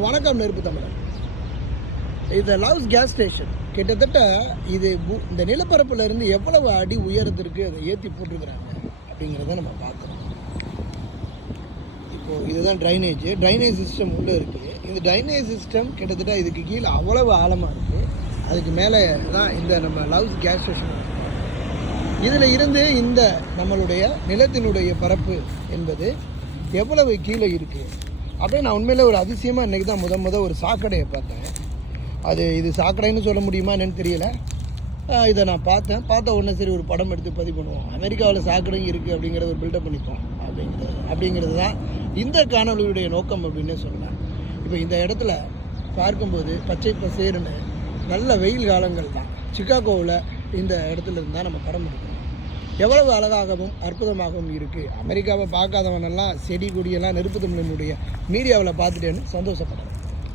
வணக்கம் நெருப்பு தமிழர். இது லவ்ஸ் கேஸ் ஸ்டேஷன். கிட்டத்தட்ட இது இந்த நிலப்பரப்புல இருந்து எவ்வளவு அடி உயரத்திற்கு அதை ஏற்றி போட்டிருக்கிறாங்க அப்படிங்கிறத நம்ம பார்க்குறோம். இப்போது இதுதான் ட்ரைனேஜ் சிஸ்டம் உள்ளே இருக்குது. இந்த ட்ரைனேஜ் சிஸ்டம் கிட்டத்தட்ட இதுக்கு கீழே அவ்வளவு ஆழமாக இருக்குது. அதுக்கு மேலே தான் இந்த நம்ம லவ்ஸ் கேஸ் ஸ்டேஷன். இதில் இருந்து இந்த நம்மளுடைய நிலத்தினுடைய பரப்பு என்பது எவ்வளவு கீழே இருக்குது அப்படியே நான் உண்மையிலே ஒரு அதிசயமாக இன்றைக்கி தான் முத ஒரு சாக்கடையை பார்த்தேன். இது சாக்கடைன்னு சொல்ல முடியுமா என்னன்னு தெரியல. இதை நான் பார்த்த உடனே சரி ஒரு படம் எடுத்து பதிவு பண்ணுவோம். அமெரிக்காவில் சாக்கடையும் இருக்குது அப்படிங்கிறத ஒரு பில்டப் பண்ணிப்போம் அப்படிங்கிறது தான் இந்த காணொலியுடைய நோக்கம் அப்படின்னே சொல்லலாம். இப்போ இந்த இடத்துல பார்க்கும்போது பச்சை பசேர்னு நல்ல வெயில் காலங்கள் தான். சிக்காகோவில் இந்த இடத்துல இருந்தால் நம்ம படம் எடுக்கணும். எவ்வளவு அழகாகவும் அற்புதமாகவும் இருக்குது. அமெரிக்காவை பார்க்காதவனெல்லாம் செடி கொடியெல்லாம் நெருப்பு தமிழனுடைய மீடியாவில் பார்த்துட்டேன்னு சந்தோஷப்படுறேன்.